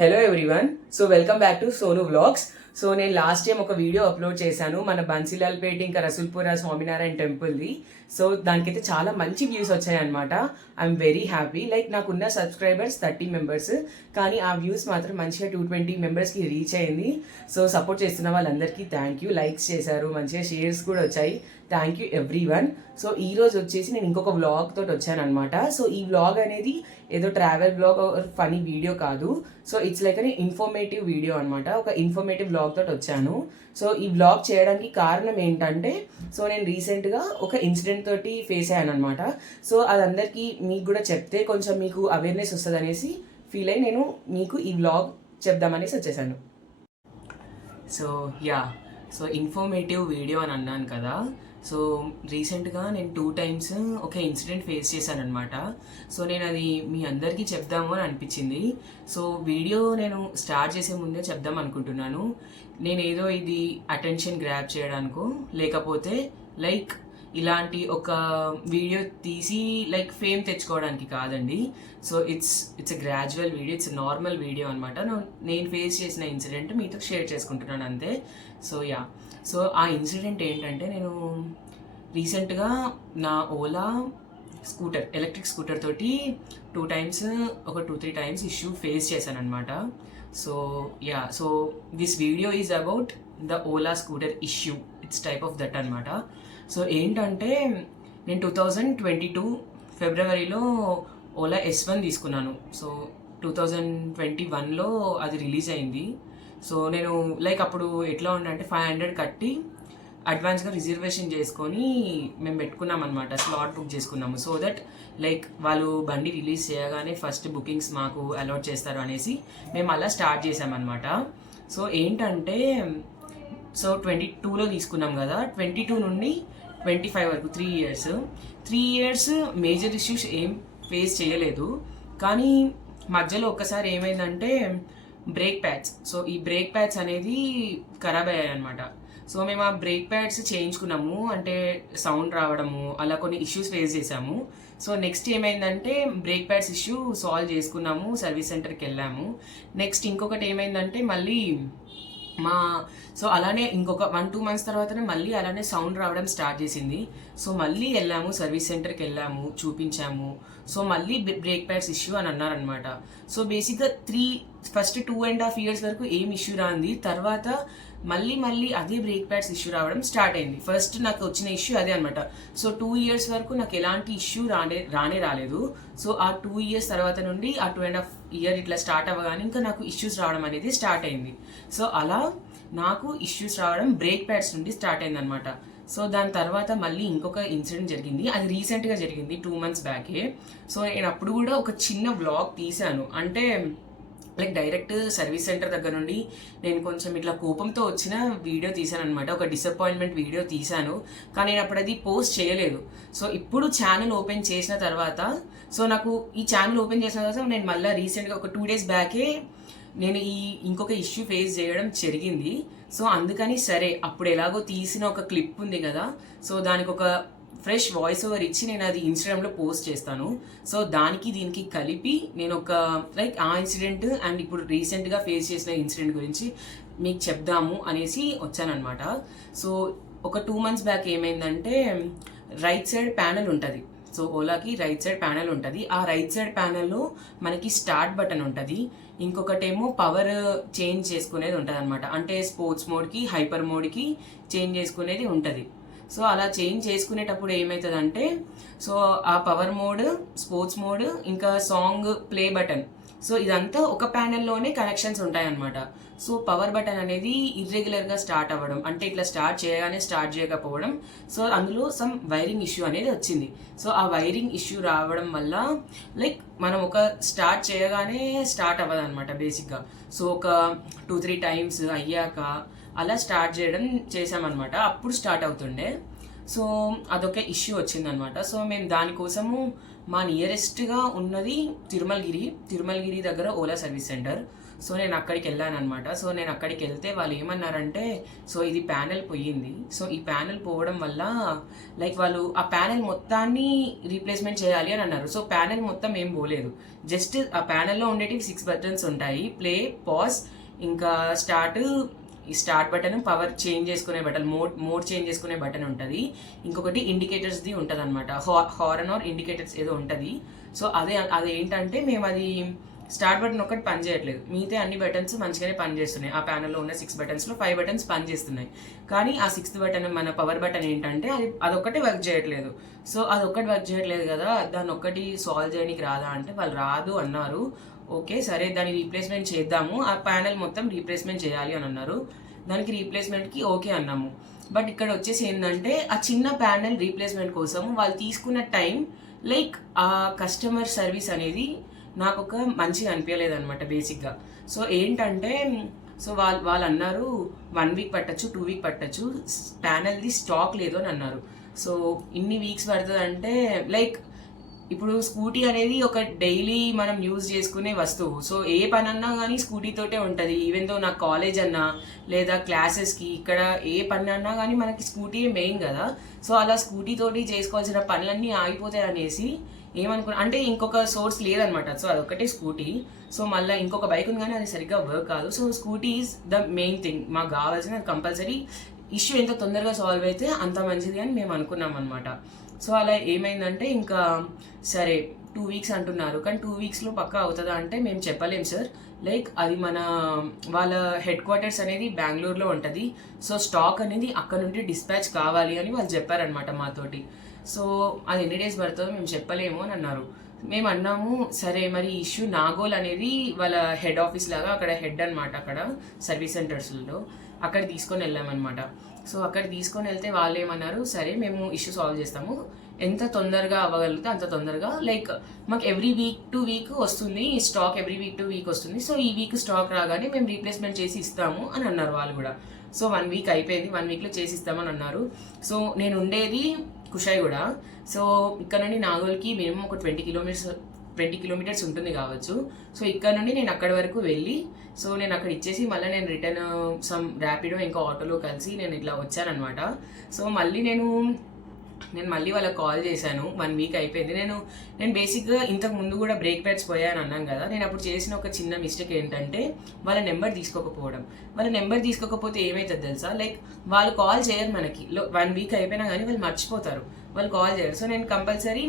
Hello everyone. So welcome back to Sonu vlogs. So నేను last time ఒక video upload చేశాను మన బన్సీలాల్పేట ఇంకా రసూల్పుర స్వామినారాయణ టెంపుల్ది. సో దానికైతే చాలా మంచి వ్యూస్ వచ్చాయి అనమాట. I'm very happy. లైక్ నాకున్న సబ్స్క్రైబర్స్ 30 మెంబర్స్, కానీ ఆ వ్యూస్ మాత్రం మంచిగా 220 మెంబర్స్కి రీచ్ అయింది. సో సపోర్ట్ చేస్తున్న వాళ్ళందరికీ థ్యాంక్ యూ. లైక్స్ చేశారు, మంచిగా షేర్స్ కూడా వచ్చాయి. Thank you everyone. సో ఈ రోజు వచ్చేసి నేను ఇంకొక వ్లాగ్ తోటి వచ్చాను అనమాట. సో ఈ వ్లాగ్ అనేది ఏదో travel vlog or funny video కాదు. సో ఇట్స్ లైక్ అని ఇన్ఫర్మేటివ్ వీడియో అనమాట. ఒక ఇన్ఫర్మేటివ్ వ్లాగ్ తోటి వచ్చాను. సో ఈ వ్లాగ్ చేయడానికి కారణం ఏంటంటే, సో నేను రీసెంట్గా ఒక ఇన్సిడెంట్ తోటి ఫేస్ అయ్యాను అనమాట. సో అది అందరికీ మీకు కూడా చెప్తే కొంచెం మీకు అవేర్నెస్ వస్తుంది అనేసి ఫీల్ అయ్యి నేను మీకు ఈ వ్లాగ్ చెప్దామనేసి వచ్చేసాను. సో సో ఇన్ఫర్మేటివ్ వీడియో అని అన్నాను కదా. సో రీసెంట్గా నేను 2 times ఒక ఇన్సిడెంట్ ఫేస్ చేశాను అనమాట. సో నేను అది మీ అందరికీ చెప్దాము అని అనిపించింది. సో వీడియో నేను స్టార్ట్ చేసే ముందే చెప్దాం అనుకుంటున్నాను. నేను ఏదో ఇది అటెన్షన్ గ్రాబ్ చేయడానికో లేకపోతే లైక్ ఇలాంటి ఒక వీడియో తీసి లైక్ ఫేమ్ తెచ్చుకోవడానికి కాదండి. So it's a gradual video, it's normal video అనమాట. నేను ఫేస్ చేసిన ఇన్సిడెంట్ మీతో షేర్ చేసుకుంటున్నాను అంతే. సో ఆ ఇన్సిడెంట్ ఏంటంటే, నేను రీసెంట్గా నా ఓలా స్కూటర్, ఎలక్ట్రిక్ స్కూటర్ తోటి 2 times, ఒక 2-3 times ఇష్యూ ఫేస్ చేశాను అనమాట. So this video is about the Ola scooter issue. It's type of that అనమాట. సో ఏంటంటే, నేను 2022 ఫిబ్రవరిలో ఓలా S1 తీసుకున్నాను. సో 2021లో అది రిలీజ్ అయింది. సో నేను లైక్ అప్పుడు ఎట్లా ఉండంటే 500 కట్టి అడ్వాన్స్గా రిజర్వేషన్ చేసుకొని మేము పెట్టుకున్నాం అనమాట. స్లాట్ బుక్ చేసుకున్నాము. సో దట్ లైక్ వాళ్ళు బండి రిలీజ్ చేయగానే ఫస్ట్ బుకింగ్స్ మాకు అలాట్ చేస్తారు అనేసి మేము అలా స్టార్ట్ చేసామన్నమాట. సో ఏంటంటే, సో 22లో తీసుకున్నాం కదా, 22 నుండి 25 వరకు 3 years మేజర్ ఇష్యూస్ ఏం ఫేస్ చేయలేదు. కానీ మధ్యలో ఒక్కసారి ఏమైందంటే బ్రేక్ ప్యాడ్స్. సో ఈ బ్రేక్ ప్యాడ్స్ అనేది ఖరాబ్ అయ్యాయి అనమాట. సో మేము ఆ బ్రేక్ ప్యాడ్స్ చేయించుకున్నాము, అంటే సౌండ్ రావడము అలా కొన్ని ఇష్యూస్ ఫేస్ చేసాము. సో నెక్స్ట్ ఏమైందంటే, బ్రేక్ ప్యాడ్స్ ఇష్యూ సాల్వ్ చేసుకున్నాము, సర్వీస్ సెంటర్కి వెళ్ళాము. నెక్స్ట్ ఇంకొకటి ఏమైందంటే, మళ్ళీ సో అలానే ఇంకొక 1-2 months తర్వాతనే మళ్ళీ అలానే సౌండ్ రావడం స్టార్ట్ చేసింది. సో మళ్ళీ వెళ్ళాము, సర్వీస్ సెంటర్కి వెళ్ళాము, చూపించాము. సో మళ్ళీ బ్రేక్ ప్యాడ్స్ ఇష్యూ అని అన్నారనమాట. సో బేసిక్గా ఫస్ట్ 2.5 years వరకు ఏం ఇష్యూ రాంది. తర్వాత మళ్ళీ అదే బ్రేక్ ప్యాడ్స్ ఇష్యూ రావడం స్టార్ట్ అయింది. ఫస్ట్ నాకు వచ్చిన ఇష్యూ అదే అనమాట. సో 2 years వరకు నాకు ఎలాంటి ఇష్యూ రాలేదు. సో ఆ 2 years తర్వాత నుండి ఆ 2.5 year ఇట్లా స్టార్ట్ అవ్వగానే ఇంకా నాకు ఇష్యూస్ రావడం అనేది స్టార్ట్ అయింది. సో అలా నాకు ఇష్యూస్ రావడం బ్రేక్ ప్యాడ్స్ నుండి స్టార్ట్ అయింది అనమాట. సో దాని తర్వాత మళ్ళీ ఇంకొక ఇన్సిడెంట్ జరిగింది. అది రీసెంట్గా జరిగింది, 2 months బ్యాకే. సో నేను అప్పుడు కూడా ఒక చిన్న వ్లాగ్ తీశాను. అంటే లైక్ డైరెక్ట్ సర్వీస్ సెంటర్ దగ్గర నుండి నేను కొంచెం ఇట్లా కోపంతో వచ్చిన వీడియో తీశాను అనమాట. ఒక డిసప్పాయింట్మెంట్ వీడియో తీశాను, కానీ నేను అప్పుడు అది పోస్ట్ చేయలేదు. సో ఇప్పుడు ఛానల్ ఓపెన్ చేసిన తర్వాత, సో నాకు ఈ ఛానల్ ఓపెన్ చేసిన తర్వాత నేను మళ్ళీ రీసెంట్గా ఒక 2 days బ్యాకే నేను ఇంకొక ఇష్యూ ఫేస్ చేయడం జరిగింది. సో అందుకని సరే, అప్పుడు ఎలాగో తీసిన ఒక క్లిప్ ఉంది కదా, సో దానికి ఒక ఫ్రెష్ వాయిస్ ఓవర్ ఇచ్చి నేను అది ఇన్స్టాగ్రామ్లో పోస్ట్ చేస్తాను. సో దీనికి కలిపి నేను ఒక లైక్ ఆ ఇన్సిడెంట్ అండ్ ఇప్పుడు రీసెంట్గా ఫేస్ చేసిన ఇన్సిడెంట్ గురించి మీకు చెప్దాము అనేసి వచ్చానమాట. సో ఒక 2 months బ్యాక్ ఏమైందంటే, రైట్ సైడ్ ప్యానెల్ ఉంటుంది. సో ఓలాకి రైట్ సైడ్ ప్యానెల్ ఉంటుంది. ఆ రైట్ సైడ్ ప్యానెల్లో మనకి స్టార్ట్ బటన్ ఉంటుంది, ఇంకొకటేమో పవర్ చేంజ్ చేసుకునేది ఉంటుంది అనమాట. అంటే స్పోర్ట్స్ మోడ్కి, హైపర్ మోడ్కి చేంజ్ చేసుకునేది ఉంటుంది. సో అలా చేంజ్ చేసుకునేటప్పుడు ఏమవుతుందంటే, సో ఆ పవర్ మోడ్, స్పోర్ట్స్ మోడ్, ఇంకా సాంగ్ ప్లే బటన్, సో ఇదంతా ఒక ప్యానెల్లోనే కనెక్షన్స్ ఉంటాయన్నమాట. సో పవర్ బటన్ అనేది ఇర్రెగ్యులర్గా స్టార్ట్ అవ్వడం, అంటే ఇట్లా స్టార్ట్ చేయకపోవడం. సో అందులో సమ్ వైరింగ్ ఇష్యూ అనేది వచ్చింది. సో ఆ వైరింగ్ ఇష్యూ రావడం వల్ల లైక్ మనం ఒక స్టార్ట్ చేయగానే స్టార్ట్ అవ్వదు అనమాట బేసిక్గా. సో ఒక 2-3 times అయ్యాక అలా స్టార్ట్ చేసామన్నమాట. అప్పుడు స్టార్ట్ అవుతుండే. సో అదొక ఇష్యూ వచ్చిందనమాట. సో మేము దానికోసము మా నియరెస్ట్గా ఉన్నది తిరుమలగిరి దగ్గర ఓలా సర్వీస్ సెంటర్. సో నేను అక్కడికి వెళ్ళాను అనమాట. సో నేను అక్కడికి వెళ్తే వాళ్ళు ఏమన్నారంటే, సో ఇది ప్యానెల్ పోయింది, సో ఈ ప్యానెల్ పోవడం వల్ల లైక్ వాళ్ళు ఆ ప్యానెల్ మొత్తాన్ని రీప్లేస్మెంట్ చేయాలి అని అన్నారు. సో ప్యానెల్ మొత్తం ఏం పోలేదు, జస్ట్ ఆ ప్యానెల్లో ఉండేటివి 6 బటన్స్ ఉంటాయి, ప్లే, పాజ్, ఇంకా స్టార్ట్ బటన్, పవర్ చేంజ్ చేసుకునే బటన్, మోడ్ చేంజ్ చేసుకునే బటన్ ఉంటుంది, ఇంకొకటి ఇండికేటర్స్ది ఉంటుంది అనమాట, హారన్ ఆర్ ఇండికేటర్స్ ఏదో ఉంటుంది. సో అదేంటంటే మేము అది స్టార్ట్ బటన్ ఒకటి పని చేయట్లేదు, మిగతా అన్ని బటన్స్ మంచిగానే పనిచేస్తున్నాయి. ఆ ప్యానల్లో ఉన్న 6 బటన్స్లో 5 బటన్స్ పనిచేస్తున్నాయి, కానీ ఆ 6th బటన్ మన పవర్ బటన్ ఏంటంటే అదొక్కటే వర్క్ చేయట్లేదు. సో అదొక్కటి వర్క్ చేయట్లేదు కదా, దాన్ని ఒక్కటి సాల్వ్ చేయడానికి రాదా అంటే వాళ్ళు రాదు అన్నారు. ఓకే సరే దాన్ని రీప్లేస్మెంట్ చేద్దాము, ఆ ప్యానెల్ మొత్తం రీప్లేస్మెంట్ చేయాలి అని అన్నారు. దానికి రీప్లేస్మెంట్కి ఓకే అన్నాము. బట్ ఇక్కడ వచ్చేసి ఏంటంటే ఆ చిన్న ప్యానెల్ రీప్లేస్మెంట్ కోసం వాళ్ళు తీసుకున్న టైం, లైక్ ఆ కస్టమర్ సర్వీస్ అనేది నాకు ఒక మంచిగా అనిపించలేదు అనమాట బేసిక్గా. సో ఏంటంటే సో వాళ్ళు అన్నారు 1 వీక్ పట్టచ్చు, 2 వీక్ పట్టచ్చు, ప్యానెల్ది స్టాక్ లేదు అని అన్నారు. సో ఇన్ని వీక్స్ పడుతుంది అంటే లైక్ ఇప్పుడు స్కూటీ అనేది ఒక డైలీ మనం యూజ్ చేసుకునే వస్తువు. సో ఏ పని అన్నా కానీ స్కూటీతోటే ఉంటుంది. ఈవెన్ దో నాకు కాలేజ్ అన్నా లేదా క్లాసెస్కి ఇక్కడ ఏ పని అన్నా కానీ మనకి స్కూటీ మెయిన్ కదా. సో అలా స్కూటీతోటి చేసుకోవాల్సిన పనులన్నీ ఆగిపోతాయి అనేసి ఏమనుకున్నా అంటే ఇంకొక సోర్స్ లేదనమాట. సో అదొకటే స్కూటీ. సో మళ్ళీ ఇంకొక బైక్ ఉంది కానీ అది సరిగ్గా వర్క్ కాదు. So scooty is the main thing, మాకు కావాల్సిన కంపల్సరీ. ఇష్యూ ఎంత తొందరగా సాల్వ్ అయితే అంత మంచిది అని మేము అనుకున్నాం అనమాట. సో అలా ఏమైందంటే ఇంకా సరే 2 వీక్స్ అంటున్నారు, కానీ 2 వీక్స్లో పక్కా అవుతుందా అంటే మేము చెప్పలేం సార్. లైక్ అది వాళ్ళ హెడ్ క్వార్టర్స్ అనేది బెంగళూరులో ఉంటుంది. సో స్టాక్ అనేది అక్కడ నుండి డిస్పాచ్ కావాలి అని వాళ్ళు చెప్పారనమాట మాతోటి. సో అది ఎన్ని డేస్ పడుతుందో మేము చెప్పలేము అని అన్నారు. మేము అన్నాము సరే మరి ఇష్యూ నాగోల్ అనేది వాళ్ళ హెడ్ ఆఫీస్ లాగా, అక్కడ హెడ్ అనమాట, అక్కడ సర్వీస్ సెంటర్స్లో అక్కడ తీసుకొని వెళ్ళామన్నమాట. సో అక్కడ తీసుకొని వెళ్తే వాళ్ళు ఏమన్నారు, సరే మేము ఇష్యూ సాల్వ్ చేస్తాము, ఎంత తొందరగా అవ్వగలిగితే అంత తొందరగా, లైక్ మాకు ఎవ్రీ వీక్ టు వీక్ వస్తుంది stock, every week to week వస్తుంది, సో ఈ వీక్ స్టాక్ రాగానే మేము రీప్లేస్మెంట్ చేసి ఇస్తాము అని అన్నారు వాళ్ళు కూడా. సో 1 వీక్ అయిపోయింది, 1 వీక్లో చేసి ఇస్తామని అన్నారు. సో నేను ఉండేది కుషాయిగూడ. సో ఇక్కడ నుండి నాగోల్కి మినిమం ఒక 20 కిలోమీటర్స్ ఉంటుంది కావచ్చు. సో ఇక్కడ నుండి నేను అక్కడి వరకు వెళ్ళి, సో నేను అక్కడ ఇచ్చేసి మళ్ళీ నేను రిటర్న్ సమ్ ర్యాపిడో ఇంకా ఆటోలో కలిసి నేను ఇట్లా వచ్చానమాట. సో మళ్ళీ నేను మళ్ళీ వాళ్ళకి కాల్ చేశాను. 1 వీక్ అయిపోయింది. నేను బేసిక్గా ఇంతకు ముందు కూడా బ్రేక్ ప్యాడ్స్ పోయాను అన్నాను కదా. నేను అప్పుడు చేసిన ఒక చిన్న మిస్టేక్ ఏంటంటే వాళ్ళ నెంబర్ తీసుకోకపోవడం. వాళ్ళ నెంబర్ తీసుకోకపోతే ఏమవుతుంది తెలుసా, లైక్ వాళ్ళు కాల్ చేయరు మనకి. 1 వీక్ అయిపోయినా కానీ వాళ్ళు మర్చిపోతారు, వాళ్ళు కాల్ చేయరు. సో నేను కంపల్సరీ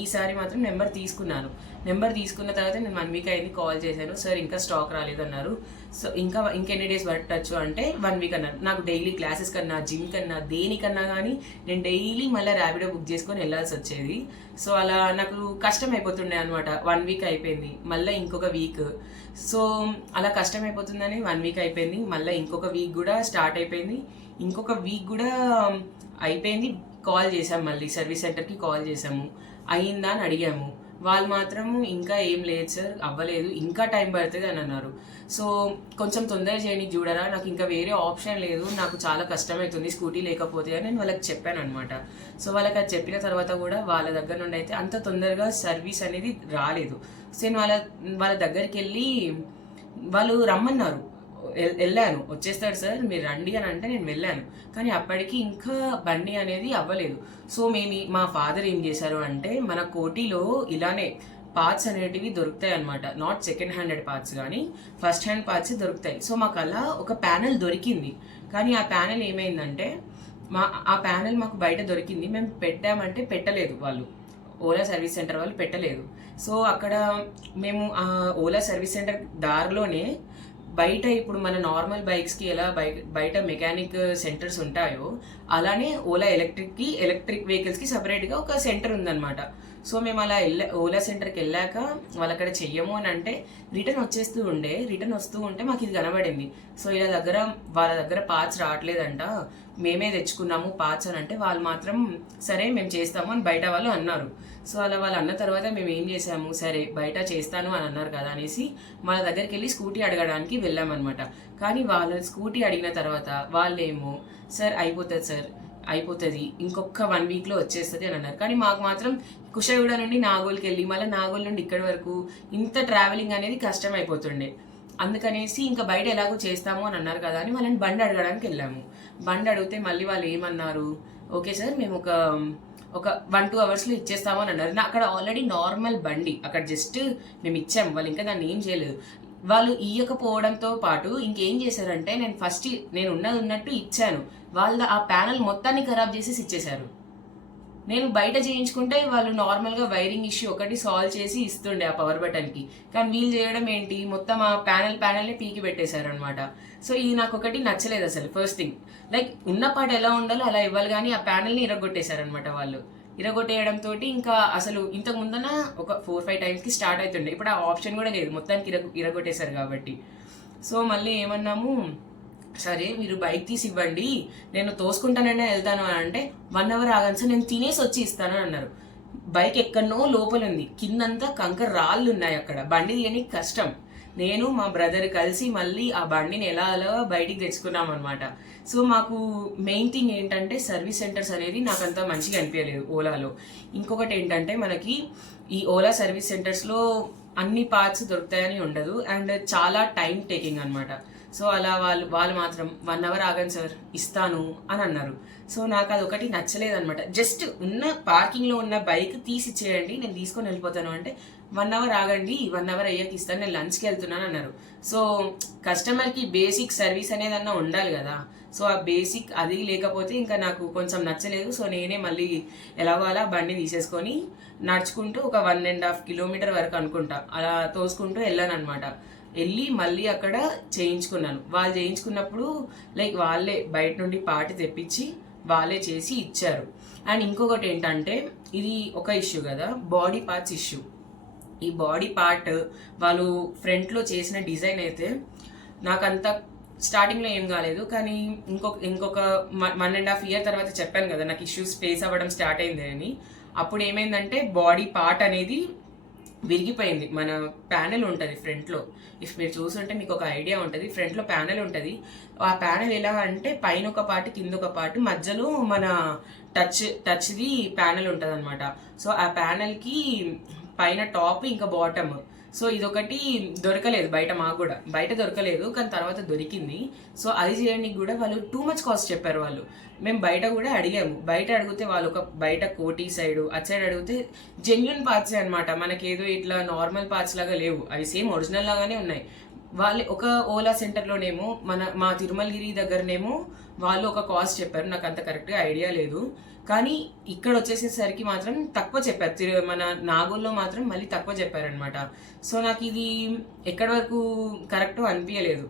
ఈసారి మాత్రం నెంబర్ తీసుకున్నాను. నెంబర్ తీసుకున్న తర్వాత నేను 1 వీక్ అయింది, కాల్ చేశాను, సార్ ఇంకా స్టాక్ రాలేదన్నారు. సో ఇంకెన్ని డేస్ పట్టచ్చు అంటే 1 వీక్ అన్నారు. నాకు డైలీ క్లాసెస్ కన్నా, జిమ్ కన్నా, దేనికన్నా కానీ నేను డైలీ మళ్ళీ ర్యాపిడో బుక్ చేసుకొని వెళ్ళాల్సి వచ్చేది. సో అలా నాకు కష్టం అయిపోతుండే అనమాట. 1 వీక్ అయిపోయింది, మళ్ళీ ఇంకొక వీక్. సో అలా కష్టం అయిపోతుందని 1 వీక్ అయిపోయింది, మళ్ళీ ఇంకొక వీక్ కూడా స్టార్ట్ అయిపోయింది, ఇంకొక వీక్ కూడా అయిపోయింది. కాల్ చేసాము, మళ్ళీ సర్వీస్ సెంటర్కి కాల్ చేసాము, అయ్యిందా అని అడిగాము. వాళ్ళు మాత్రం ఇంకా ఏం లేదు సార్, అవ్వలేదు, ఇంకా టైం పడుతుంది అని అన్నారు. సో కొంచెం తొందర చేయడానికి చూడరా, నాకు ఇంకా వేరే ఆప్షన్ లేదు, నాకు చాలా కష్టమవుతుంది స్కూటీ లేకపోతే అని నేను వాళ్ళకి చెప్పాను అనమాట. సో వాళ్ళకి అది చెప్పిన తర్వాత కూడా వాళ్ళ దగ్గర నుండి అయితే అంత తొందరగా సర్వీస్ అనేది రాలేదు. సో నేను వాళ్ళ దగ్గరికి వెళ్ళి వాళ్ళు రమ్మన్నారు, వెళ్ళాను, వచ్చేస్తాడు సార్ మీరు రండి అని అంటే నేను వెళ్ళాను. కానీ అప్పటికి ఇంకా బండి అనేది అవ్వలేదు. సో మా ఫాదర్ ఏం చేశారు అంటే, మన కోటిలో ఇలానే పార్ట్స్ అనేటివి దొరుకుతాయి అనమాట. నాట్ సెకండ్ హ్యాండెడ్ పార్ట్స్ కానీ ఫస్ట్ హ్యాండ్ పార్ట్స్ దొరుకుతాయి. సో మాకు అలా ఒక ప్యానెల్ దొరికింది. కానీ ఆ ప్యానెల్ ఏమైందంటే, ఆ ప్యానెల్ మాకు బయట దొరికింది, మేము పెట్టామంటే పెట్టలేదు వాళ్ళు, ఓలా సర్వీస్ సెంటర్ వాళ్ళు పెట్టలేదు. సో అక్కడ మేము ఆ ఓలా సర్వీస్ సెంటర్ దారిలోనే బయట ఇప్పుడు మన నార్మల్ బైక్స్కి ఎలా బయట మెకానిక్ సెంటర్స్ ఉంటాయో అలానే ఓలా ఎలక్ట్రిక్ వెహికల్స్కి సపరేట్గా ఒక సెంటర్ ఉందన్నమాట. సో మేము అలా ఓలా సెంటర్కి వెళ్ళాక వాళ్ళు అక్కడ చెయ్యము అని అంటే రిటర్న్ వస్తూ ఉంటే మాకు ఇది కనబడింది. సో వాళ్ళ దగ్గర పార్ట్స్ రావట్లేదంట, మేమే తెచ్చుకున్నాము పార్ట్స్ అని అంటే వాళ్ళు మాత్రం సరే మేము చేస్తాము అని బయట వాళ్ళు అన్నారు. సో అలా వాళ్ళు అన్న తర్వాత మేము ఏం చేసాము, సరే బయట చేస్తాను అని అన్నారు కదా అనేసి వాళ్ళ దగ్గరికి వెళ్ళి స్కూటీ అడగడానికి వెళ్ళామన్నమాట. కానీ వాళ్ళ స్కూటీ అడిగిన తర్వాత వాళ్ళేమో సార్ అయిపోతుంది సార్, అయిపోతుంది, ఇంకొక 1 వీక్లో వచ్చేస్తుంది అని అన్నారు. కానీ మాకు మాత్రం కుషగూడ నుండి నాగోల్కి వెళ్ళి మళ్ళీ నాగోల్ నుండి ఇక్కడి వరకు ఇంత ట్రావెలింగ్ అనేది కష్టం అయిపోతుండే. అందుకనేసి ఇంకా బయట ఎలాగో చేస్తాము అని అన్నారు కదా అని వాళ్ళని బండి అడగడానికి వెళ్ళాము. బండి అడిగితే మళ్ళీ వాళ్ళు ఏమన్నారు, ఓకే సార్ మేము ఒక 1-2 అవర్స్లో ఇచ్చేస్తాము అని అన్నారు. అక్కడ ఆల్రెడీ నార్మల్ బండి అక్కడ జస్ట్ మేము ఇచ్చాము, వాళ్ళు ఇంకా దాన్ని ఏం చేయలేదు. వాళ్ళు ఇయ్యకపోవడంతో పాటు ఇంకేం చేశారంటే నేను ఉన్నది ఉన్నట్టు ఇచ్చాను, వాళ్ళు ఆ ప్యానల్ మొత్తాన్ని ఖరాబ్ చేసేసి ఇచ్చేశారు. నేను బయట చేయించుకుంటే వాళ్ళు నార్మల్గా వైరింగ్ ఇష్యూ ఒకటి సాల్వ్ చేసి ఇస్తుండే ఆ పవర్ బటన్కి. కానీ వీళ్ళు చేయడం ఏంటి, మొత్తం ఆ ప్యానల్ని పీకి పెట్టేశారు అనమాట. సో ఇది నాకు ఒకటి నచ్చలేదు అసలు. ఫస్ట్ థింగ్, లైక్ ఉన్న పాట ఎలా ఉండాలో అలా ఇవ్వాలి, కానీ ఆ ప్యానల్ని ఇరగొట్టేశారనమాట వాళ్ళు. ఇరగొట్టేయడంతో ఇంకా అసలు ఇంతకు ముందన ఒక 4-5 టైమ్స్కి స్టార్ట్ అవుతుండే, ఇప్పుడు ఆ ఆప్షన్ కూడా లేదు, మొత్తానికి ఇరగొట్టేశారు కాబట్టి. సో మళ్ళీ ఏమన్నాము, సరే మీరు బైక్ తీసి ఇవ్వండి, నేను తోసుకుంటాననే వెళ్తాను అని అంటే 1 అవర్ ఆగాను సార్, నేను తినేసి వచ్చి ఇస్తాను అన్నారు. బైక్ ఎక్కడనో లోపల ఉంది, కిందంతా కంకర రాళ్ళు ఉన్నాయి, అక్కడ బండి తీయడానికి కష్టం. నేను మా బ్రదర్ కలిసి మళ్ళీ ఆ బండిని ఎలా బయటికి తెచ్చుకున్నాం అనమాట. సో మాకు మెయిన్ థింగ్ ఏంటంటే సర్వీస్ సెంటర్స్ అనేది నాకు అంత మంచిగా అనిపించలేదు ఓలాలో. ఇంకొకటి ఏంటంటే మనకి ఈ ఓలా సర్వీస్ సెంటర్స్లో అన్ని పార్ట్స్ దొరుకుతాయని ఉండదు, అండ్ చాలా టైం టేకింగ్ అనమాట. సో అలా వాళ్ళు మాత్రం 1 అవర్ ఆగండి సార్ ఇస్తాను అని అన్నారు. సో నాకు అది ఒకటి నచ్చలేదు అనమాట. జస్ట్ ఉన్న పార్కింగ్లో ఉన్న బైక్ తీసి ఇచ్చేయండి, నేను తీసుకొని వెళ్ళిపోతాను అంటే 1 అవర్ ఆగండి, 1 అవర్ అయ్యాక ఇస్తాను, నేను లంచ్కి వెళ్తున్నాను అన్నారు. సో కస్టమర్కి బేసిక్ సర్వీస్ అనేది అన్నా ఉండాలి కదా. సో ఆ బేసిక్ అది లేకపోతే ఇంకా నాకు కొంచెం నచ్చలేదు. సో నేనే మళ్ళీ ఎలాగో అలా బండి తీసేసుకొని నడుచుకుంటూ ఒక 1.5 కిలోమీటర్ వరకు అనుకుంటా అలా తోసుకుంటూ వెళ్ళాను అనమాట. వెళ్ళి మళ్ళీ అక్కడ చేయించుకున్నాను. వాళ్ళు చేయించుకున్నప్పుడు లైక్ వాళ్ళే బయట నుండి పార్ట్ తెప్పించి వాళ్ళే చేసి ఇచ్చారు. అండ్ ఇంకొకటి ఏంటంటే ఇది ఒక ఇష్యూ కదా, బాడీ పార్ట్స్ ఇష్యూ. ఈ బాడీ పార్ట్ వాళ్ళు ఫ్రంట్లో చేసిన డిజైన్ అయితే నాకంత స్టార్టింగ్లో ఏం కాలేదు, కానీ ఇంకొక 1.5 ఇయర్ తర్వాత చెప్పాను కదా నాకు ఇష్యూస్ ఫేస్ అవ్వడం స్టార్ట్ అయింది అని. అప్పుడు ఏమైందంటే బాడీ పార్ట్ అనేది విరిగిపోయింది. మన ప్యానెల్ ఉంటుంది ఫ్రంట్లో, ఇఫ్ మీరు చూసుంటే మీకు ఒక ఐడియా ఉంటుంది. ఫ్రంట్లో ప్యానెల్ ఉంటుంది, ఆ ప్యానెల్ ఎలా అంటే పైన ఒక పార్ట్ కింద ఒక పార్ట్ మధ్యలో మన టచ్ది ప్యానెల్ ఉంటుంది అనమాట. సో ఆ ప్యానెల్కి పైన టాప్ ఇంకా బాటమ్. సో ఇదొకటి దొరకలేదు బయట, మాకు కూడా బయట దొరకలేదు, కానీ తర్వాత దొరికింది. సో అది చేయడానికి కూడా వాళ్ళు టూ మచ్ కాస్ట్ చెప్పారు వాళ్ళు. మేము బయట కూడా అడిగాము, బయట అడిగితే వాళ్ళు ఒక బయట కోటి సైడ్ అటు సైడ్ అడిగితే జెన్యున్ పార్ట్సే అనమాట, మనకేదో ఇట్లా నార్మల్ పార్ట్స్ లాగా లేవు, అవి సేమ్ ఒరిజినల్ లాగానే ఉన్నాయి. వాళ్ళు ఒక ఓలా సెంటర్లోనేమో మా తిరుమలగిరి దగ్గరనేమో వాళ్ళు ఒక కాస్ట్ చెప్పారు, నాకు అంత కరెక్ట్గా ఐడియా లేదు. కానీ ఇక్కడ వచ్చేసేసరికి మాత్రం తక్కువ చెప్పారు, మన నాగోల్లో మాత్రం మళ్ళీ తక్కువ చెప్పారనమాట. సో నాకు ఇది ఎక్కడి వరకు కరెక్ట్ అనిపించలేదు.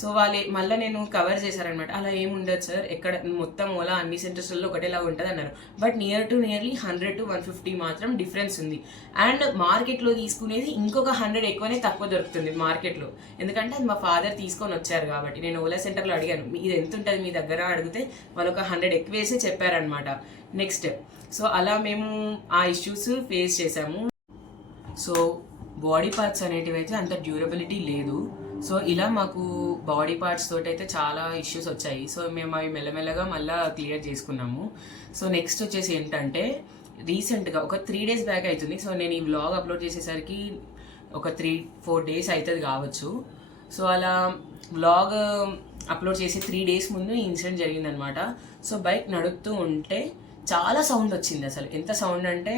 సో వాళ్ళు మళ్ళీ నేను కవర్ చేశారనమాట, అలా ఏముండదు సార్, ఎక్కడ మొత్తం ఓలా అన్ని సెంటర్స్లో ఒకటేలా ఉంటుంది అన్నారు. బట్ నియర్లీ 100 to 150 మాత్రం డిఫరెన్స్ ఉంది. అండ్ మార్కెట్లో తీసుకునేది ఇంకొక 100 ఎక్కువనే తక్కువ దొరుకుతుంది మార్కెట్లో, ఎందుకంటే అది మా ఫాదర్ తీసుకొని వచ్చారు కాబట్టి. నేను ఓలా సెంటర్లో అడిగాను ఇది ఎంత ఉంటుంది మీ దగ్గర అడిగితే వాళ్ళు ఒక 100 ఎక్కువ వేసే చెప్పారనమాట. నెక్స్ట్ సో అలా మేము ఆ ఇష్యూస్ ఫేస్ చేసాము. సో బాడీ పార్ట్స్ అనేటివి అయితే అంత డ్యూరబిలిటీ లేదు. సో ఇలా మాకు బాడీ పార్ట్స్ తోటి అయితే చాలా ఇష్యూస్ వచ్చాయి. సో మేము అవి మెల్లమెల్లగా మళ్ళీ క్లియర్ చేసుకున్నాము. సో నెక్స్ట్ వచ్చేసి ఏంటంటే రీసెంట్గా ఒక 3 days బ్యాక్ అవుతుంది. సో నేను ఈ వ్లాగ్ అప్లోడ్ చేసేసరికి ఒక 3-4 days అవుతుంది కావచ్చు. సో అలా వ్లాగ్ అప్లోడ్ చేసి 3 days ముందు ఈ ఇన్సిడెంట్ జరిగిందనమాట. సో బైక్ నడుపుతూ ఉంటే చాలా సౌండ్ వచ్చింది. అసలు ఎంత సౌండ్ అంటే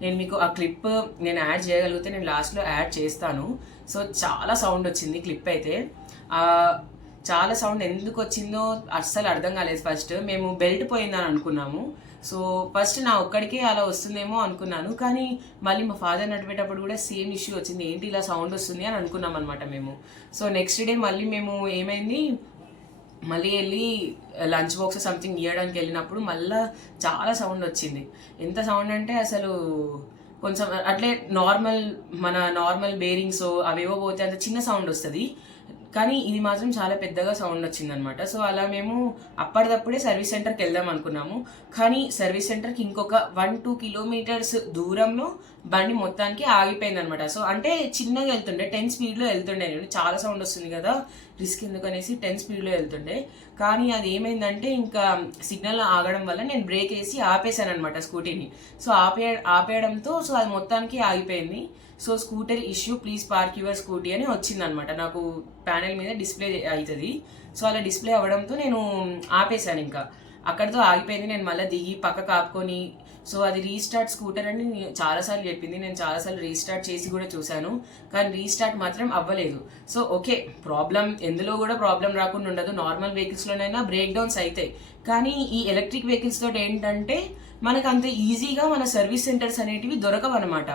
నేను మీకు ఆ క్లిప్ నేను యాడ్ చేయగలిగితే నేను లాస్ట్లో యాడ్ చేస్తాను. సో చాలా సౌండ్ వచ్చింది క్లిప్ అయితే. చాలా సౌండ్ ఎందుకు వచ్చిందో అస్సలు అర్థం కాలేదు. ఫస్ట్ మేము బెల్ట్ పోయిందని అనుకున్నాము. సో ఫస్ట్ నా ఒక్కడికే అలా వస్తుందేమో అనుకున్నాను, కానీ మళ్ళీ మా ఫాదర్ నడిపేటప్పుడు కూడా సేమ్ ఇష్యూ వచ్చింది, ఏంటి ఇలా సౌండ్ వస్తుంది అని అనుకున్నాం అనమాట మేము. సో నెక్స్ట్ డే మళ్ళీ మేము ఏమైంది, మళ్ళీ వెళ్ళి లంచ్ బాక్స్ సంథింగ్ ఇవ్వడానికి వెళ్ళినప్పుడు మళ్ళీ చాలా సౌండ్ వచ్చింది. ఎంత సౌండ్ అంటే అసలు కొంచెం అట్లే మన నార్మల్ బేరింగ్స్ అవేవో పోతే అంత చిన్న సౌండ్ వస్తుంది. కానీ ఇది మాత్రం చాలా పెద్దగా సౌండ్ వచ్చిందనమాట. సో అలా మేము అప్పటిదప్పుడే సర్వీస్ సెంటర్కి వెళ్దాం అనుకున్నాము. కానీ సర్వీస్ సెంటర్కి ఇంకొక 1-2 కిలోమీటర్స్ దూరంలో బండి మొత్తానికి ఆగిపోయిందనమాట. సో అంటే చిన్నగా వెళ్తుండే, 10 స్పీడ్లో వెళ్తుండే. నేను చాలా సౌండ్ వస్తుంది కదా, రిస్క్ ఎందుకనేసి 10 స్పీడ్లో వెళ్తుండే. కానీ అది ఏమైందంటే ఇంకా సిగ్నల్ ఆగడం వల్ల నేను బ్రేక్ వేసి ఆపేశాను అనమాట స్కూటీని. సో ఆపేయడంతో సో అది మొత్తానికి ఆగిపోయింది. So scooter issue, please park your scooty అని వచ్చిందనమాట. నాకు ప్యానెల్ మీద డిస్ప్లే అవుతుంది. సో అలా డిస్ప్లే అవ్వడంతో నేను ఆపేశాను. ఇంకా అక్కడితో ఆగిపోయింది. నేను మళ్ళీ దిగి పక్కకు ఆపుకొని, సో అది రీస్టార్ట్ స్కూటర్ అని చాలాసార్లు చెప్పింది. నేను చాలాసార్లు రీస్టార్ట్ చేసి కూడా చూశాను, కానీ రీస్టార్ట్ మాత్రం అవ్వలేదు. సో ఓకే, ప్రాబ్లం ఎందులో కూడా ప్రాబ్లం రాకుండా ఉండదు. నార్మల్ వెహికల్స్లోనైనా బ్రేక్ డౌన్స్ అవుతాయి, కానీ ఈ ఎలక్ట్రిక్ వెహికల్స్ తోటి ఏంటంటే మనకు అంత ఈజీగా మన సర్వీస్ సెంటర్స్ అనేటివి దొరకవన్నమాట.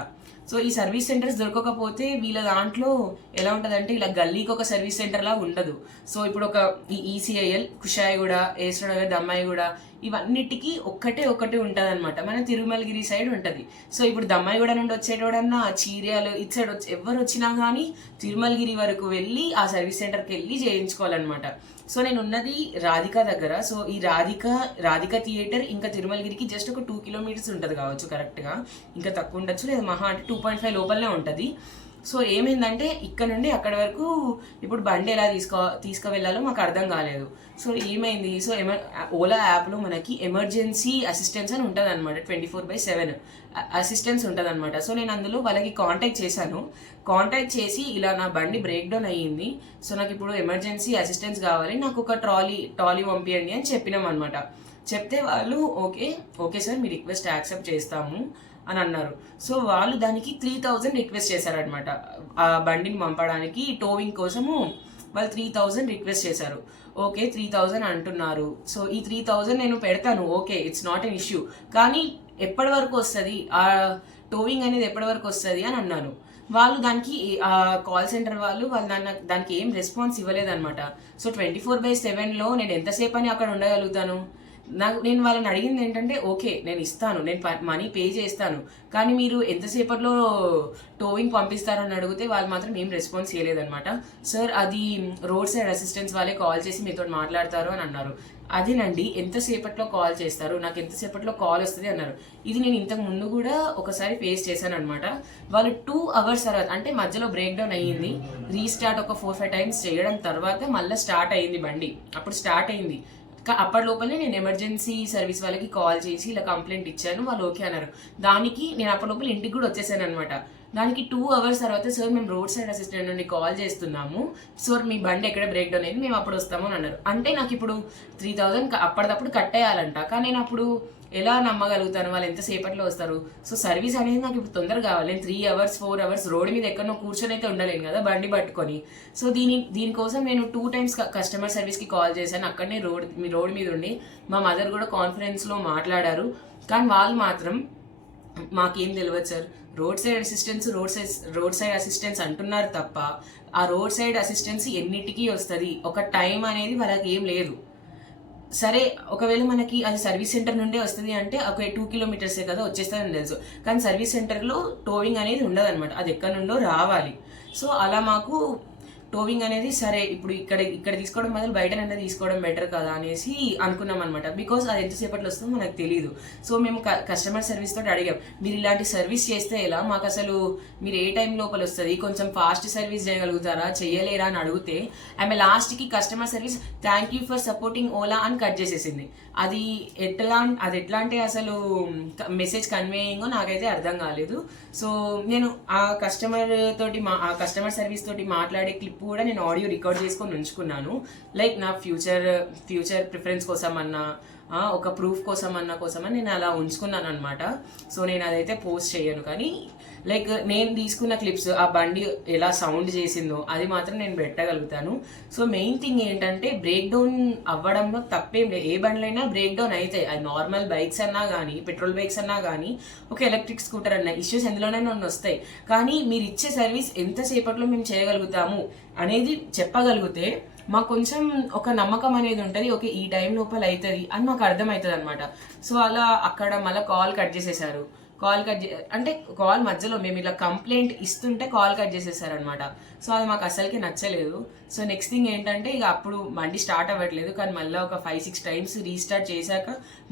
సో ఈ సర్వీస్ సెంటర్స్ దొరకకపోతే వీళ్ళ దాంట్లో ఎలా ఉంటుందంటే ఇలా గల్లీకి ఒక సర్వీస్ సెంటర్ లా ఉండదు. సో ఇప్పుడు ఒక ఈసీఐఎల్, కుషాయిగూడ, ఏసునగర్, దమ్మాయిగూడ ఇవన్నిటికీ ఒకటి ఉంటుంది అనమాట. మన తిరుమలగిరి సైడ్ ఉంటుంది. సో ఇప్పుడు దమ్మాయిగూడ నుండి వచ్చేటోడన్నా చీర్యాలు ఇటు సైడ్ ఎవరు వచ్చినా కానీ తిరుమలగిరి వరకు వెళ్ళి ఆ సర్వీస్ సెంటర్కి వెళ్ళి చేయించుకోవాలన్నమాట. సో నేను ఉన్నది రాధిక దగ్గర. సో ఈ రాధిక థియేటర్ ఇంకా తిరుమలగిరికి జస్ట్ ఒక 2 కిలోమీటర్స్ ఉంటుంది కావచ్చు కరెక్ట్గా, ఇంకా తక్కువ ఉండొచ్చు, లేదా మహా అంటే 2.5 లోపలనే ఉంటుంది. సో ఏమైందంటే ఇక్కడ నుండి అక్కడ వరకు ఇప్పుడు బండి ఎలా తీసుకువెళ్ళాలో మాకు అర్థం కాలేదు. సో ఏమైంది, సో ఓలా యాప్లో మనకి ఎమర్జెన్సీ అసిస్టెన్స్ అని ఉంటుంది అనమాట. 24/7 అసిస్టెన్స్ ఉంటుంది అనమాట. సో నేను అందులో వాళ్ళకి కాంటాక్ట్ చేశాను. కాంటాక్ట్ చేసి ఇలా నా బండి బ్రేక్ డౌన్ అయ్యింది, సో నాకు ఇప్పుడు ఎమర్జెన్సీ అసిస్టెన్స్ కావాలి, నాకు ఒక ట్రాలీ పంపించండి అని చెప్పినాం అనమాట. చెప్తే వాళ్ళు ఓకే సార్, మీ రిక్వెస్ట్ యాక్సెప్ట్ చేస్తాము అని అన్నారు. సో వాళ్ళు దానికి 3000 రిక్వెస్ట్ చేశారనమాట. ఆ బండిని పంపడానికి టోవింగ్ కోసము వాళ్ళు 3000 రిక్వెస్ట్ చేశారు. ఓకే 3000 అంటున్నారు. సో ఈ 3000 నేను పెడతాను, okay it's not an issue, కానీ ఎప్పటి వరకు వస్తుంది ఆ టోవింగ్ అనేది, ఎప్పటి వరకు వస్తుంది అని అన్నాను. వాళ్ళు దానికి కాల్ సెంటర్ వాళ్ళు దానికి ఏం రెస్పాన్స్ ఇవ్వలేదన్నమాట. సో 24/7లో నేను ఎంతసేపు అని అక్కడ ఉండగలుగుతాను? నేను వాళ్ళని అడిగింది ఏంటంటే, ఓకే నేను ఇస్తాను, నేను మనీ పే చేస్తాను, కానీ మీరు ఎంతసేపట్లో టోవింగ్ పంపిస్తారని అడిగితే వాళ్ళు మాత్రం ఏం రెస్పాన్స్ చేయలేదన్నమాట. సార్ అది రోడ్ సైడ్ అసిస్టెన్స్ వాళ్ళే కాల్ చేసి మీతో మాట్లాడతారు అని అన్నారు. అదేనండి, ఎంతసేపట్లో కాల్ చేస్తారు, నాకు ఎంతసేపట్లో కాల్ వస్తుంది అన్నారు. ఇది నేను ఇంతకు ముందు కూడా ఒకసారి ఫేస్ చేశాను అనమాట. వాళ్ళు 2 hours తర్వాత, అంటే మధ్యలో బ్రేక్ డౌన్ అయ్యింది, రీస్టార్ట్ ఒక 4-5 times చేయడం తర్వాత మళ్ళీ స్టార్ట్ అయ్యింది బండి. అప్పుడు స్టార్ట్ అయింది, అప్పటి లోపలనే నేను ఎమర్జెన్సీ సర్వీస్ వాళ్ళకి కాల్ చేసి ఇలా కంప్లైంట్ ఇచ్చాను, వాళ్ళు ఓకే అన్నారు. దానికి నేను అప్పటి లోపల ఇంటికి కూడా వచ్చేసాను అనమాట. దానికి 2 hours తర్వాత, సార్ మేము రోడ్ సైడ్ అసిస్టెంట్ నుండి కాల్ చేస్తున్నాము, సార్ మీ బండి ఎక్కడ బ్రేక్ డౌన్ అయింది, మేము అప్పుడు వస్తాము అని అన్నారు. అంటే నాకు ఇప్పుడు 3000 అప్పటిదప్పుడు కట్టేయాలంట, కానీ నేను అప్పుడు ఎలా నమ్మగలుగుతాను వాళ్ళు ఎంతసేపట్లో వస్తారు? సో సర్వీస్ అనేది నాకు ఇప్పుడు తొందరగా కావాలి. నేను 3 hours 4 hours రోడ్ మీద ఎక్కడో కూర్చొని అయితే ఉండలేను కదా బండి పట్టుకొని. సో దీనికోసం నేను 2 times కస్టమర్ సర్వీస్కి కాల్ చేశాను. అక్కడనే రోడ్ మీద ఉండి మా మదర్ కూడా కాన్ఫరెన్స్లో మాట్లాడారు. కానీ వాళ్ళు మాత్రం మాకేం తెలియదు సార్, రోడ్ సైడ్ అసిస్టెన్స్ అంటున్నారు తప్ప ఆ రోడ్ సైడ్ అసిస్టెన్స్ ఎన్నిటికీ వస్తుంది, ఒక టైం అనేది వాళ్ళకి ఏం లేదు. సరే ఒకవేళ మనకి అది సర్వీస్ సెంటర్ నుండే వస్తుంది అంటే ఒక 2 kilometers కదా వచ్చేస్తుందని తెలుసు, కానీ సర్వీస్ సెంటర్లో టోవింగ్ అనేది ఉండదు అనమాట, అది ఎక్కడి నుండో రావాలి. సో అలా మాకు టోవింగ్ అనేది సరే ఇప్పుడు ఇక్కడ తీసుకోవడం బదులు బయట నుండి తీసుకోవడం బెటర్ కదా అనేసి అనుకున్నాం అనమాట. బికాస్ అది ఎంతసేపట్లో వస్తుందో మనకు తెలియదు. సో మేము కస్టమర్ సర్వీస్ తోటి అడిగాం, మీరు ఇలాంటి సర్వీస్ చేస్తే ఎలా, మాకు అసలు మీరు ఏ టైం లోపల వస్తుంది, కొంచెం ఫాస్ట్ సర్వీస్ చేయగలుగుతారా, చేయలేరా అని అడిగితే ఆమె లాస్ట్కి customer service thank you for supporting Ola అని కట్ చేసేసింది. అది ఎట్లా అంటే అసలు మెసేజ్ కన్వేయింగో నాకైతే అర్థం కాలేదు. సో నేను ఆ కస్టమర్ సర్వీస్ తోటి మాట్లాడే క్లిప్ కూడా నేను ఆడియో రికార్డ్ చేసుకొని ఉంచుకున్నాను. లైక్ నా ఫ్యూచర్ ప్రిఫరెన్స్ కోసం అన్నా, ఒక ప్రూఫ్ కోసమని నేను అలా ఉంచుకున్నాను అనమాట. సో నేను అదైతే పోస్ట్ చేయను, కానీ లైక్ నేను తీసుకున్న క్లిప్స్, ఆ బండి ఎలా సౌండ్ చేసిందో అది మాత్రం నేను పెట్టగలుగుతాను. సో మెయిన్ థింగ్ ఏంటంటే బ్రేక్ డౌన్ అవ్వడంలో తప్పేం లేదు. ఏ బండ్లైనా బ్రేక్ డౌన్ అయితే, అది నార్మల్ బైక్స్ అన్నా కానీ, పెట్రోల్ బైక్స్ అన్నా కానీ, ఒక ఎలక్ట్రిక్ స్కూటర్ అన్నా, ఇష్యూస్ ఎందులోనైనా వస్తాయి. కానీ మీరు ఇచ్చే సర్వీస్ ఎంతసేపట్లో మేము చేయగలుగుతాము అనేది చెప్పగలిగితే మాకు కొంచెం ఒక నమ్మకం అనేది ఉంటుంది, ఓకే ఈ టైం లోపల అవుతుంది అని మాకు అర్థమవుతుంది అనమాట. సో అలా అక్కడ మళ్ళీ కాల్ కట్ చేసేసారు. కాల్ కట్ అంటే కాల్ మధ్యలో మేము ఇలా కంప్లైంట్ ఇస్తుంటే కాల్ కట్ చేసేసారనమాట. సో అది మాకు అసలుకి నచ్చలేదు. సో నెక్స్ట్ థింగ్ ఏంటంటే ఇక అప్పుడు బండి స్టార్ట్ అవ్వట్లేదు, కానీ మళ్ళీ ఒక 5-6 టైమ్స్ రీస్టార్ట్ చేశాక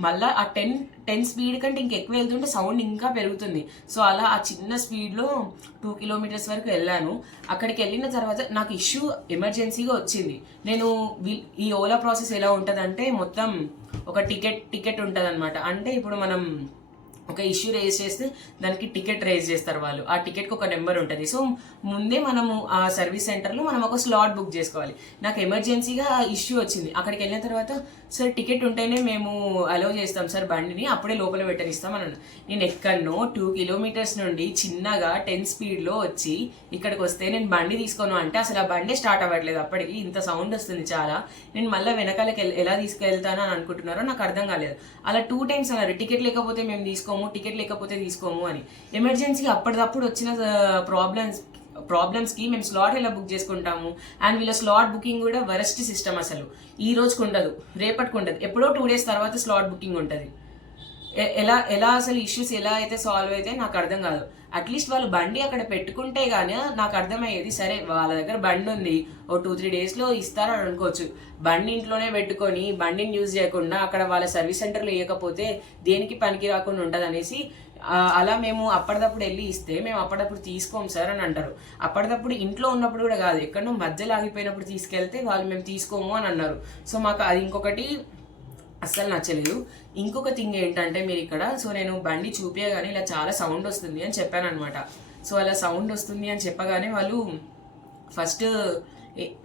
మళ్ళీ ఆ 10 స్పీడ్ కంటే ఇంకెక్కువ వెళ్తుంటే సౌండ్ ఇంకా పెరుగుతుంది. సో అలా ఆ చిన్న స్పీడ్లో 2 కిలోమీటర్స్ వరకు వెళ్ళాను. అక్కడికి వెళ్ళిన తర్వాత నాకు ఇష్యూ ఎమర్జెన్సీగా వచ్చింది. నేను ఈ ఓలా ప్రాసెస్ ఎలా ఉంటుందంటే మొత్తం ఒక టికెట్ ఉంటుంది అనమాట. అంటే ఇప్పుడు మనం ఒక ఇష్యూ రేజ్ చేస్తే దానికి టికెట్ రేజ్ చేస్తారు వాళ్ళు. ఆ టికెట్కి ఒక నెంబర్ ఉంటుంది. సో ముందే మనము ఆ సర్వీస్ సెంటర్లో మనం ఒక స్లాట్ బుక్ చేసుకోవాలి. నాకు ఎమర్జెన్సీగా ఇష్యూ వచ్చింది. అక్కడికి వెళ్ళిన తర్వాత సార్ టికెట్ ఉంటేనే మేము అలౌ చేస్తాం సార్ బండిని, అప్పుడే లోపల పెట్టనిస్తాం అని అన్నాను. నేను ఎక్కడనో 2 కిలోమీటర్స్ నుండి చిన్నగా 10 స్పీడ్లో వచ్చి ఇక్కడికి వస్తే నేను బండి తీసుకోను అంటే అసలు ఆ బండి స్టార్ట్ అవ్వట్లేదు. అప్పటికి ఇంత సౌండ్ వస్తుంది చాలా. నేను మళ్ళీ వెనకాలకి ఎలా తీసుకెళ్తాను అని అనుకుంటున్నారో నాకు అర్థం కాలేదు. అలా 2 టైమ్స్ అన్నారు, టికెట్ లేకపోతే మేము టికెట్ లేకపోతే తీసుకోము అని. ఎమర్జెన్సీ అప్పటికప్పుడు వచ్చిన ప్రాబ్లమ్స్కి మేము స్లాట్ ఎలా బుక్ చేసుకుంటాము? అండ్ వీళ్ళ స్లాట్ బుకింగ్ కూడా వరస్ట్ సిస్టమ్. అసలు ఈ రోజుకు ఉండదు, రేపటికి ఉండదు, ఎప్పుడో 2 days తర్వాత స్లాట్ బుకింగ్ ఉంటుంది. ఎలా అసలు ఇష్యూస్ ఎలా అయితే సాల్వ్ అయితే నాకు అర్థం కాదు. అట్లీస్ట్ వాళ్ళు బండి అక్కడ పెట్టుకుంటే కానీ నాకు అర్థమయ్యేది. సరే వాళ్ళ దగ్గర బండి ఉంది, ఓ 2-3 daysలో ఇస్తారని అనుకోవచ్చు. బండి ఇంట్లోనే పెట్టుకొని బండిని యూజ్ చేయకుండా అక్కడ వాళ్ళ సర్వీస్ సెంటర్లో ఇవ్వకపోతే దేనికి పనికి రాకుండా ఉంటుంది అనేసి అలా మేము అప్పటిదప్పుడు వెళ్ళి ఇస్తే మేము అప్పటిదప్పుడు తీసుకోము సార్ అని అంటారు. అప్పటిదప్పుడు ఇంట్లో ఉన్నప్పుడు కూడా కాదు, ఎక్కడో మధ్యలో ఆగిపోయినప్పుడు తీసుకెళ్తే వాళ్ళు మేము తీసుకోము అని అన్నారు. సో మాకు అది ఇంకొకటి అస్సలు నచ్చలేదు. ఇంకొక థింగ్ ఏంటంటే మీరు ఇక్కడ, సో నేను బండి చూపించగానే ఇలా చాలా సౌండ్ వస్తుంది అని చెప్పాను అనమాట. సో అలా సౌండ్ వస్తుంది అని చెప్పగానే వాళ్ళు ఫస్ట్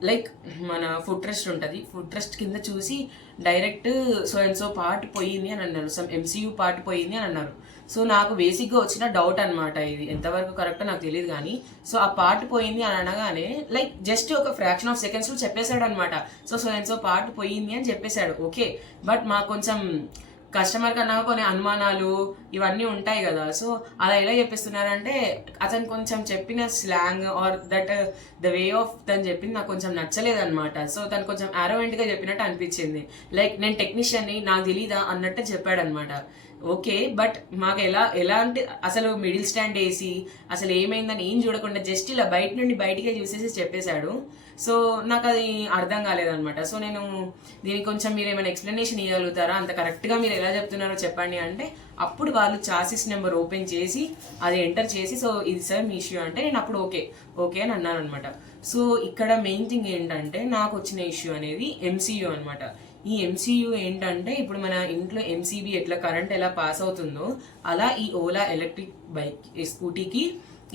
లైక్ మన ఫుడ్ ట్రస్ట్ ఉంటుంది, ఫుడ్ ట్రస్ట్ కింద చూసి direct so and so part పోయింది అని అన్నారు, సమ్ MCU పార్ట్ పోయింది అని అన్నారు. సో నాకు బేసిక్గా వచ్చిన డౌట్ అనమాట, ఇది ఎంతవరకు కరెక్టో నాకు తెలియదు కానీ. సో ఆ పార్ట్ పోయింది అని అనగానే లైక్ జస్ట్ ఒక ఫ్రాక్షన్ ఆఫ్ సెకండ్స్లో చెప్పేశాడు అనమాట. సో అండ్ సో పార్ట్ పోయింది అని చెప్పేశాడు, ఓకే. బట్ మాకు కొంచెం కస్టమర్ కన్నా కొన్ని అనుమానాలు ఇవన్నీ ఉంటాయి కదా. సో అలా ఎలా చెప్పిస్తున్నారంటే అతను కొంచెం చెప్పిన slang or that the way of తను చెప్పింది నాకు కొంచెం నచ్చలేదు అనమాట. సో తను కొంచెం అరోవెంట్గా చెప్పినట్టు అనిపించింది. లైక్ నేను టెక్నీషియన్ని నాకు తెలీదా అన్నట్టు చెప్పాడు అనమాట. ఓకే, బట్ మాకు ఎలా అంటే అసలు మిడిల్ స్టాండ్ వేసి అసలు ఏమైందని ఏం చూడకుండా జస్ట్ ఇలా బయట నుండి బయటికే చూసేసి చెప్పేశాడు. సో నాకు అది అర్థం కాలేదనమాట. సో నేను దీనికి కొంచెం మీరు ఏమైనా ఎక్స్ప్లెనేషన్ ఇవ్వగలుగుతారా, అంత కరెక్ట్గా మీరు ఎలా చెప్తున్నారో చెప్పండి అంటే అప్పుడు వాళ్ళు చాసిస్ నెంబర్ ఓపెన్ చేసి అది ఎంటర్ చేసి సో ఇది సార్ మీ ఇష్యూ అంటే నేను అప్పుడు ఓకే అని అన్నాను అనమాట. సో ఇక్కడ మెయిన్ థింగ్ ఏంటంటే నాకు వచ్చిన ఇష్యూ అనేది MCU అనమాట. ఈ MCU ఏంటంటే ఇప్పుడు మన ఇంట్లో MCB ఎట్లా కరెంట్ ఎలా పాస్ అవుతుందో అలా ఈ ఓలా ఎలక్ట్రిక్ బైక్ స్కూటీకి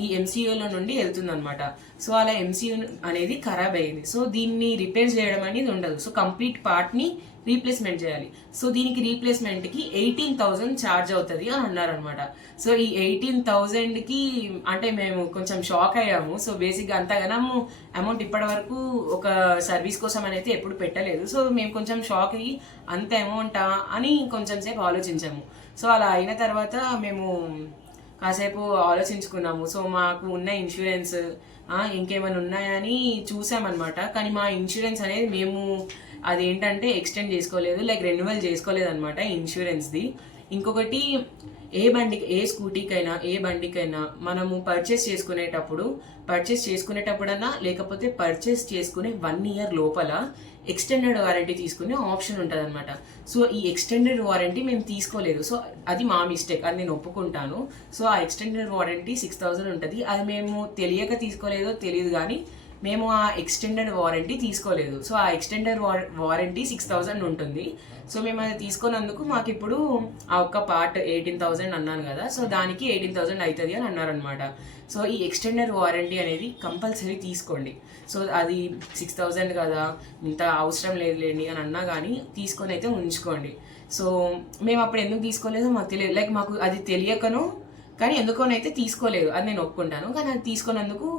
ఈ MCUలో నుండి వెళ్తుంది అనమాట. సో అలా MCU అనేది ఖరాబ్ అయ్యింది. సో దీన్ని రిపేర్ చేయడం అనేది ఉండదు. సో కంప్లీట్ పార్ట్ని రీప్లేస్మెంట్ చేయాలి. సో దీనికి రీప్లేస్మెంట్కి 18,000 ఛార్జ్ అవుతుంది అని అన్నారనమాట. సో ఈ 18,000కి అంటే మేము కొంచెం షాక్ అయ్యాము. సో బేసిక్గా అంతగానము అమౌంట్ ఇప్పటి వరకు ఒక సర్వీస్ కోసం అనేది ఎప్పుడు పెట్టలేదు. సో మేము కొంచెం షాక్ అయ్యి అంత అమౌంటా అని కొంచెం సేపు ఆలోచించాము. సో అలా అయిన తర్వాత మేము కాసేపు ఆలోచించుకున్నాము. సో మాకు ఉన్న ఇన్సూరెన్స్ ఇంకేమైనా ఉన్నాయని చూసామన్నమాట. కానీ మా ఇన్సూరెన్స్ అనేది మేము అదేంటంటే ఎక్స్టెండ్ చేసుకోలేదు, లైక్ రెన్యువల్ చేసుకోలేదు అనమాట ఇన్సూరెన్స్ది. ఇంకొకటి ఏ స్కూటీకైనా ఏ బండికైనా మనము పర్చేస్ చేసుకునేటప్పుడన్నా లేకపోతే పర్చేస్ చేసుకునే 1 year లోపల ఎక్స్టెండెడ్ వారంటీ తీసుకునే ఆప్షన్ ఉంటుంది అనమాట. సో ఈ ఎక్స్టెండెడ్ వారంటీ మేము తీసుకోలేదు. సో అది మా మిస్టేక్, అది నేను ఒప్పుకుంటాను. సో ఆ ఎక్స్టెండెడ్ వారంటీ 6,000 ఉంటుంది. అది మేము తెలియక తీసుకోలేదో తెలియదు కానీ మేము ఆ ఎక్స్టెండెడ్ వారంటీ తీసుకోలేదు. సో ఆ ఎక్స్టెండెడ్ వారంటీ 6,000 ఉంటుంది. సో మేము అది తీసుకున్నందుకు మాకు ఇప్పుడు ఆ ఒక్క పార్ట్ 18,000 అన్నాను కదా, సో దానికి 18,000 అవుతుంది అని అన్నారనమాట. సో ఈ ఎక్స్టెండెడ్ వారంటీ అనేది కంపల్సరీ తీసుకోండి. సో అది 6,000 కదా, ఇంత అవసరం లేదులేండి అని అన్నా కానీ తీసుకొని అయితే ఉంచుకోండి. సో మేము అప్పుడు ఎందుకు తీసుకోలేదో మాకు తెలియదు, లైక్ మాకు అది తెలియకను కానీ ఎందుకోనైతే తీసుకోలేదు, అది నేను ఒప్పుకుంటాను. కానీ అది తీసుకున్నందుకు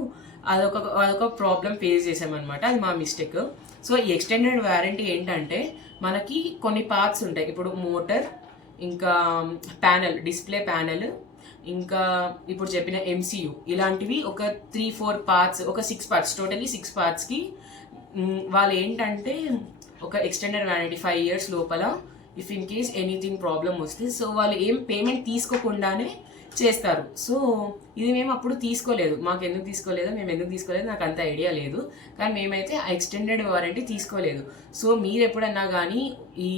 అదొక ప్రాబ్లం ఫేస్ చేసామన్నమాట, అది మా మిస్టేక్. సో ఈ ఎక్స్టెండెడ్ వారంటీ ఏంటంటే మనకి కొన్ని పార్ట్స్ ఉంటాయి, ఇప్పుడు మోటార్, ఇంకా ప్యానెల్, డిస్ప్లే ప్యానెల్, ఇంకా ఇప్పుడు చెప్పిన MCU, ఇలాంటివి ఒక 3-4 పార్ట్స్, ఒక 6 పార్ట్స్, టోటలీ 6 పార్ట్స్కి వాళ్ళు ఏంటంటే ఒక ఎక్స్టెండెడ్ వారంటీ 5 years లోపల if in case anything problem వస్తే సో వాళ్ళు ఏం పేమెంట్ తీసుకోకుండానే చేస్తారు. సో ఇది మేము అప్పుడు తీసుకోలేదు, మాకు ఎందుకు తీసుకోలేదో మేము ఎందుకు తీసుకోలేదు నాకు అంత ఐడియా లేదు, కానీ మేమైతే ఎక్స్టెండెడ్ వారంటీ తీసుకోలేదు. సో మీరు ఎప్పుడన్నా కానీ ఈ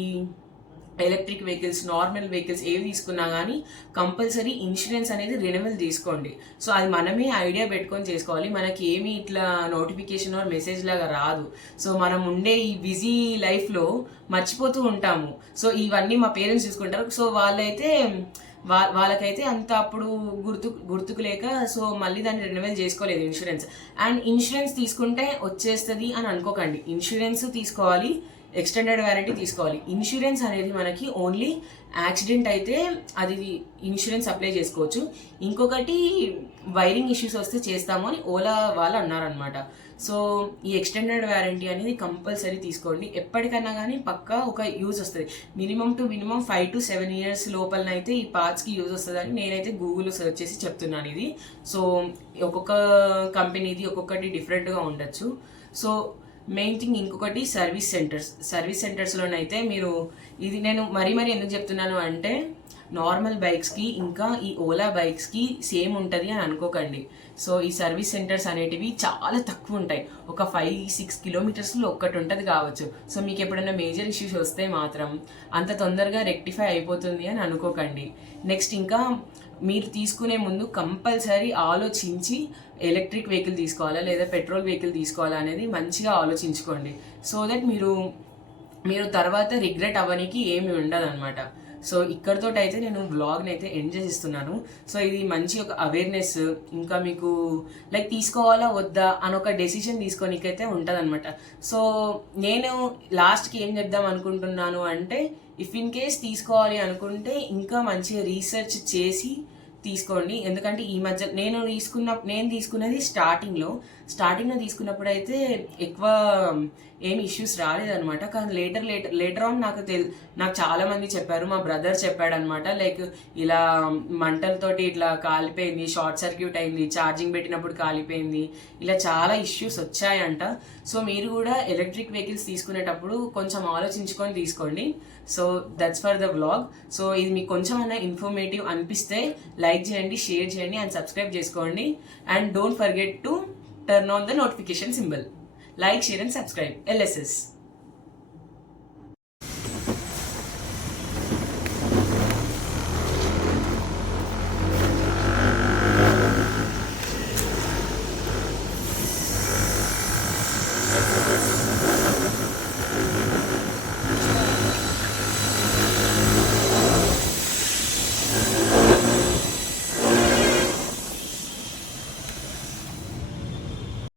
ఎలక్ట్రిక్ వెహికల్స్, నార్మల్ వెహికల్స్ ఏవి తీసుకున్నా కానీ కంపల్సరీ ఇన్సూరెన్స్ అనేది రెన్యువల్ తీసుకోండి. సో అది మనమే ఐడియా పెట్టుకొని చేసుకోవాలి, మనకి ఏమి ఇట్లా నోటిఫికేషన్ ఆర్ మెసేజ్ లాగా రాదు. సో మనం ఉండే ఈ బిజీ లైఫ్లో మర్చిపోతూ ఉంటాము. సో ఇవన్నీ మా పేరెంట్స్ చూసుకుంటారు. సో వాళ్ళకైతే అంత అప్పుడు గుర్తుకు లేక సో మళ్ళీ దాన్ని రెన్యువల్ చేసుకోలేదు ఇన్సూరెన్స్. అండ్ ఇన్సూరెన్స్ తీసుకుంటే వచ్చేస్తుంది అని అనుకోకండి, ఇన్సూరెన్స్ తీసుకోవాలి, ఎక్స్టెండెడ్ వారంటీ తీసుకోవాలి. ఇన్సూరెన్స్ అనేది మనకి ఓన్లీ యాక్సిడెంట్ అయితే అది ఇన్సూరెన్స్ అప్లై చేసుకోవచ్చు. ఇంకొకటి వైరింగ్ ఇష్యూస్ వస్తే చేస్తాము అని ఓలా వాళ్ళు అన్నారనమాట. సో ఈ ఎక్స్టెండెడ్ వారంటీ అనేది కంపల్సరీ తీసుకోండి. ఎప్పటికన్నా కానీ పక్కా ఒక యూజ్ వస్తుంది. మినిమం 5 to 7 years లోపలనైతే ఈ పార్ట్స్కి యూజ్ వస్తుందని నేనైతే గూగుల్లో సెర్చ్ చేసి చెప్తున్నాను ఇది. సో ఒక్కొక్క కంపెనీది ఒక్కొక్కటి డిఫరెంట్గా ఉండొచ్చు. సో మెయిన్ థింగ్ ఇంకొకటి సర్వీస్ సెంటర్స్లోనైతే మీరు ఇది నేను మరీ ఎందుకు చెప్తున్నాను అంటే, నార్మల్ బైక్స్కి ఇంకా ఈ ఓలా బైక్స్కి సేమ్ ఉంటుంది అని అనుకోకండి. సో ఈ సర్వీస్ సెంటర్స్ అనేటివి చాలా తక్కువ ఉంటాయి, ఒక 5-6 kilometers ఒక్కటి ఉంటుంది కావచ్చు. సో మీకు ఎప్పుడైనా మేజర్ ఇష్యూస్ వస్తే మాత్రం అంత తొందరగా రెక్టిఫై అయిపోతుంది అని అనుకోకండి. నెక్స్ట్ ఇంకా మీరు తీసుకునే ముందు కంపల్సరీ ఆలోచించి ఎలక్ట్రిక్ వెహికల్ తీసుకోవాలా లేదా పెట్రోల్ వెహికల్ తీసుకోవాలా అనేది మంచిగా ఆలోచించుకోండి. సో దట్ మీరు తర్వాత రిగ్రెట్ అవ్వడానికి ఏమి ఉండదు అనమాట. సో ఇక్కడితో అయితే నేను వ్లాగ్ని అయితే ఎండ్ చేసిస్తున్నాను. సో ఇది మంచి ఒక అవేర్నెస్, ఇంకా మీకు లైక్ తీసుకోవాలా వద్దా అని ఒక డెసిషన్ తీసుకోనికైతే ఉంటుంది అనమాట. సో నేను లాస్ట్కి ఏం చెప్దాం అనుకుంటున్నాను అంటే, ఇఫ్ ఇన్ కేస్ తీసుకోవాలి అనుకుంటే ఇంకా మంచిగా రీసెర్చ్ చేసి తీసుకోండి. ఎందుకంటే ఈ మధ్య నేను తీసుకున్నది స్టార్టింగ్లో తీసుకున్నప్పుడు అయితే ఎక్కువ ఏమి ఇష్యూస్ రాలేదనమాట. కానీ లేటర్ ఆన్ నాకు చాలా మంది చెప్పారు, మా బ్రదర్ చెప్పాడనమాట, లైక్ ఇలా మంటలతోటి ఇట్లా కాలిపోయింది, షార్ట్ సర్క్యూట్ అయింది, ఛార్జింగ్ పెట్టినప్పుడు కాలిపోయింది, ఇలా చాలా ఇష్యూస్ వచ్చాయంట. సో మీరు కూడా ఎలక్ట్రిక్ వెహికల్స్ తీసుకునేటప్పుడు కొంచెం ఆలోచించుకొని తీసుకోండి. So that's for the vlog. So ఇది మీకు కొంచెం అన్నా ఇన్ఫర్మేటివ్ అనిపిస్తే లైక్ చేయండి, షేర్ చేయండి అండ్ సబ్స్క్రైబ్ చేసుకోండి. And don't forget to turn on the notification symbol. Like, share and subscribe. LSS.